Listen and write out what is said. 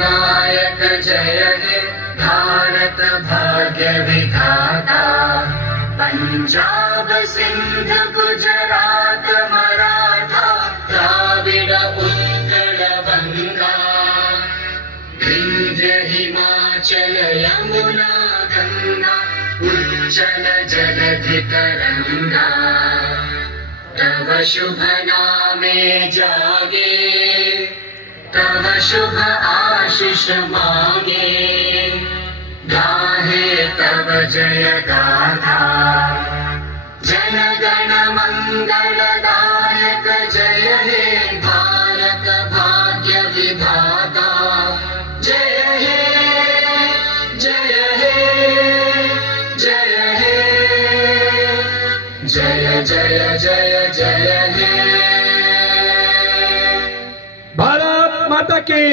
नायक जय हे भारत भाग्य विधाता। पंजाब सिंध गुजरात मराठा द्राविड उत्कल गंगा। विंध्य हिमाचल यमुना गंगा उज्जल जलधि तरंगा। तव शुभ नामे जागे तव शुभ आशीष मांगे। गाहे तव जय गाथा जन गण मंगलदायक जय हे भारत भाग्य विधाता। जय हे जय हे जय हे जय जय जय जय हे। भारत माता की